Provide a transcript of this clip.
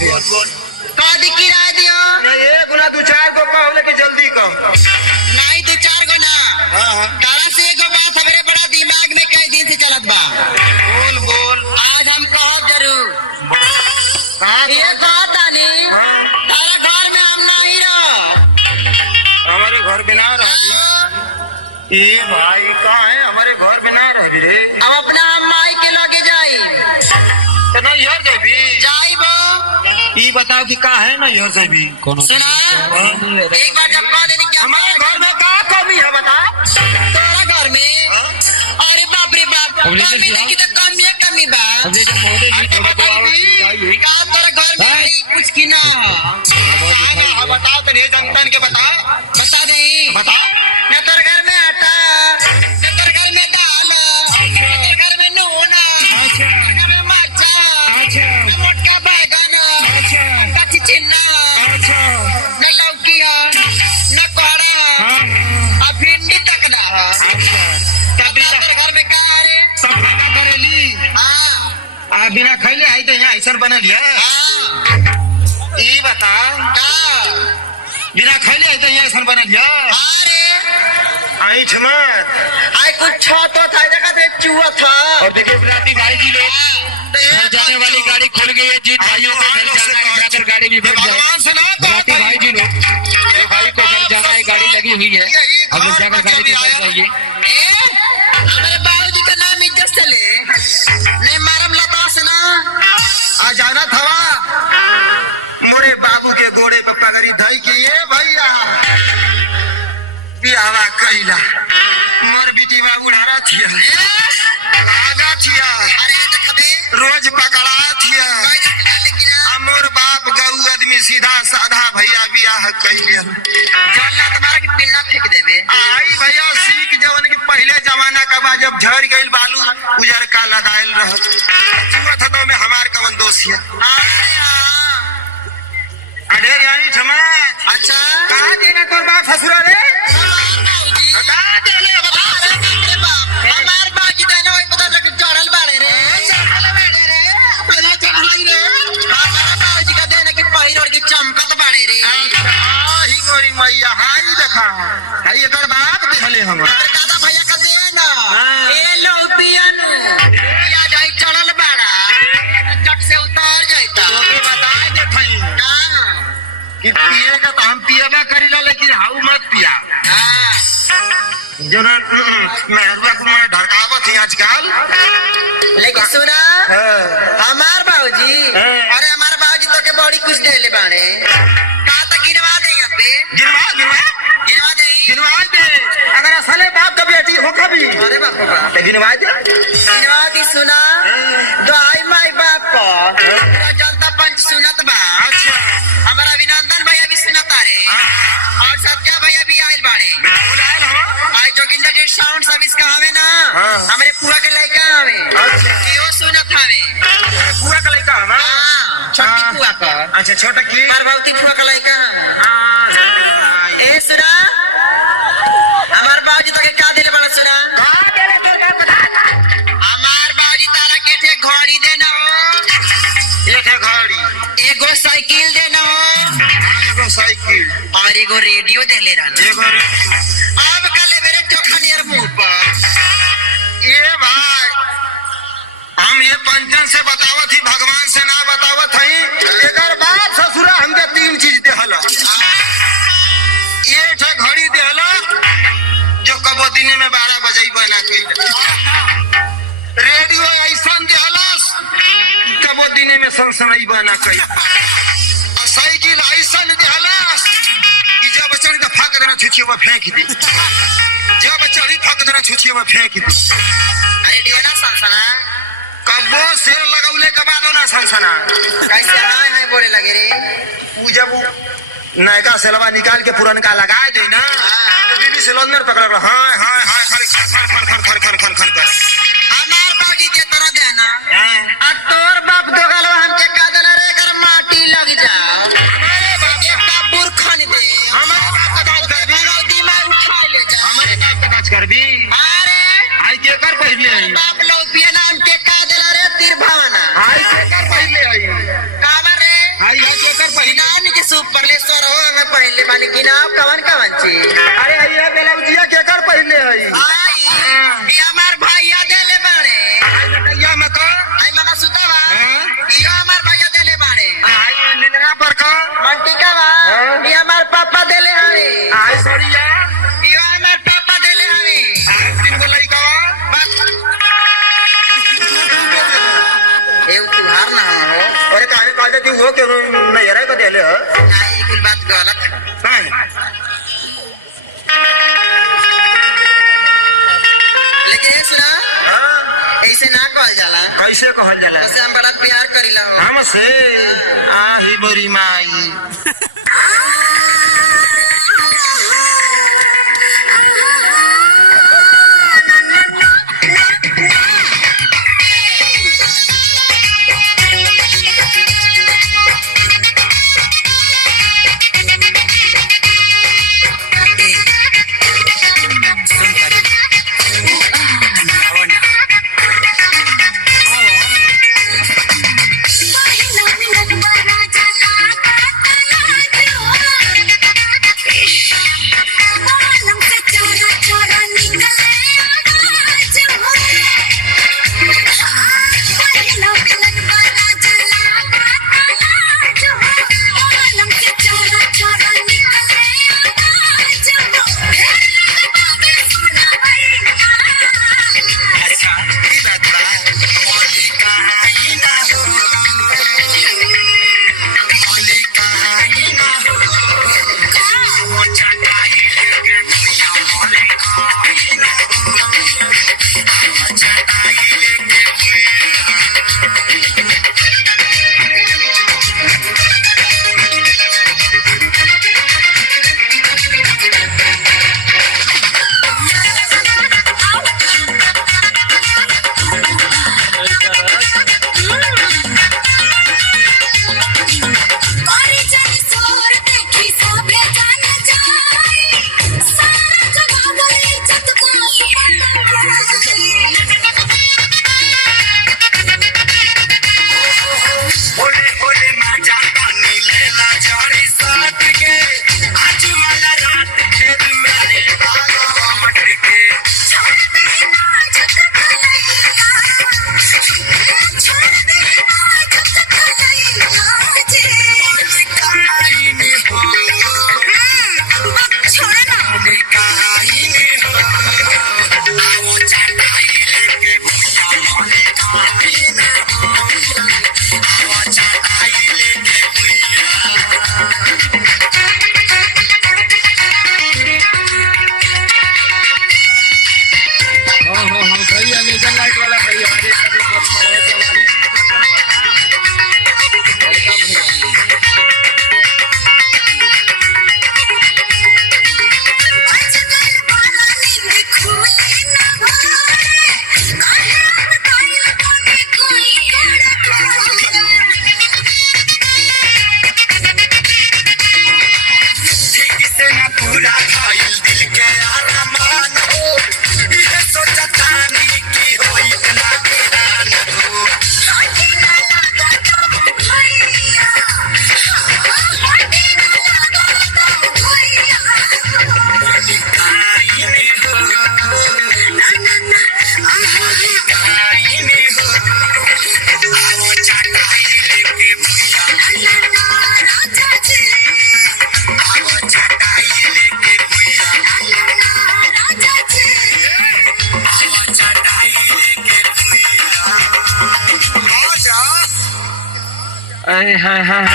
बोल बोल कदी किराया दियो ना एक गुना दो चार को कहले कि जल्दी कम नहीं दो चार गो ना हां तारा से एगो बात हमरे बड़ा दिमाग में कई दिन से चलत बा बोल बोल आज हम कहब जरूर कहां ये कहता नहीं तारा घर में हम नहीं रह हमारे घर में ना रही ए भाई कहां है हमारे घर में ना रही रे अब अपना माई के लगे जाई तो ना यार देवी जाइबो ई बताओ कि का है ना यार देवी सुना एक बार जब कह देनी कि हमारे घर में का कमी है बता तोरा घर में अरे बाप रे बाप कमी नहीं तो कमी बा का तोरा घर में कुछ की ना बताओ तो नहीं जनतन के बता दे बता न तोर घर में आटा न तोर घर में दाल न तोर घर में नून अच्छा न में मरचा अच्छा न मोटका बैगन अच्छा न चिचिन्ना अच्छा न लौकी न कोहड़ा हाँ अब भिंडी तक ना अच्छा तब तोर घर में का रे सब फाका करेली हां आ बिना खैले आई तो यहाँ ऐसा बनल है हां ई बता का बिना खैले आई तो यहाँ ऐसा बनल है अरे आई मत आई कुछ तो था देखा दे चूहा था और देखिए विराटी भाई जी लोग घर जाने वाली गाड़ी खुल गई है जिन भाइयों को घर जाना है जाकर गाड़ी में बैठ जाए विराटी भाई जी लोग जो भाई को घर जाना है गाड़ी लगी हुई है अब लोग जाकर गाड़ी में बैठ जाइए हमारे बाबूजी का नाम इज्जत से ले नहीं मारम लता से ना आ जाना था मोरे बाबू के गोड़े पे पगड़ी धई के ये भैया बियावा कइला मोर बेटी बाबू ढारा थिया आगा थिया अरे देखबे रोज पकड़ा थिया मोर बाप गऊ आदमी सीधा साधा भैया बियाह कइले जल्ला तुम्हारा की पिन्ना फेंक देबे आई भैया सीख जवन के पहले जमाना का बा जब झड़ गइल बालू उजर का लगाइल रहत जुआ था तो में हमार कवन दोष है अरे अरे यानी क्षमा अच्छा कहां देना तोर बाप ससुरा रे बता दे ले बता रे बाप हमार बाजी देना वही पता लग चढ़ल बाड़े रे अपना चढ़लाई रे हमारा बाजी का देना कि पहिर और की चमकत बाड़े रे ही मोरी मैया हाई देखा हाई एकर बाप देखले हम दादा भैया का देना ए लो पियानो पिया जाई चढ़ल बाड़ा चट से उतार जाईता तोके बता दे थई कि पिएगा तो हम पिएगा करीला लेकिन हाउ मत पिया जो ना मेहरुआ को मैं ढकावत ही आजकल लेकिन सुना हमार बाबूजी अरे हमार बाबूजी तो के बड़ी कुछ देले बाड़े का त गिनवा दे अबे गिनवा दे अगर असले बाप का बेटी हो कभी अरे बाप रे बाप तो गिनवा दे सुना दोहाई माई बाप को जनता पंच सुनत बा अच्छा हमारा अभिनंदन भैया भी सुनत रे और सत्या भैया भी आइल बाड़े बुलायल हो आज जोगिंदर जी साउंड सर्विस का हवे ना हाँ। हमारे पुआ के लड़का हवे अच्छा यो सुनत हवे पूरा का लड़का है हां छोटी पुआ का अच्छा छोटा की पार्वती पुआ का लड़का हवे हां ए सुना हमार बाबूजी तो के का देले बड़ा सुना हमार बाबूजी तारा के थे घड़ी देना हो एक है घड़ी एगो साइकिल देना हो एगो साइकिल और एगो रेडियो देले रहना एगो अब कल मेरे चोखनियर मुंह पर ये भाई हम ये पंचन से बतावत ही भगवान से ना बतावत हई एकर बाप ससुरा हमके तीन चीज देहला ये ठे घड़ी देहला जो कबो दिन में 12 बजे बना कइला रेडियो ऐसन देहला कबो दिन में सनसनाई बना कइला और साइकिल ऐसन देहला कि जब चढ़ी तो फाक देना छुछियो में फेंक दे जब चढ़ी फाक देना छुछियो में फेंक दे रेडियो ना सनसना कब्बो शेर लगौले के बाद ना सनसना कैसे हाय हाय बोले लगे रे ऊ जब नयका सेलवा निकाल के पुरनका लगा दे ना तो बीबी सिलेंडर पकड़ कर हाय हाय हाय खर कर हमार बाबूजी के तरह देना हैं आ तोर बाप दोगलवा हमके का देला रे कर माटी लग जा अरे बाप का बुरखन दे हमारे बाप का दाज कर भी गलती में उठा ले जा हमारे बाप का दाज कर भी अरे आई के कर पहले आई बाप लोग पिया नाम के का देला रे तीर भावना आई के कर पहले आई काबर रे कमलेश्वर हो हमें पहले बानी गिनाव कवन कवन चीज अरे भैया बेलौजिया केकर पहले है आई ये हमार भैया देले बाणे आई लटैया में का आई मगा सुतवा ये हमार भैया देले बाणे आई लीलना पर का मंटिका बा ये हमार पापा देले हवे आई सरिया ये हमार पापा देले हवे आई तीन गो लइका ए तुहार ना हो अरे कहानी कहते कि वो के नजर को देले हो नहीं कुल बात गलत हां लेकिन सुना हां ऐसे ना कहल जाला कैसे कहल जाला ऐसे हम बड़ा प्यार करिला हो हमसे आही मोरी माई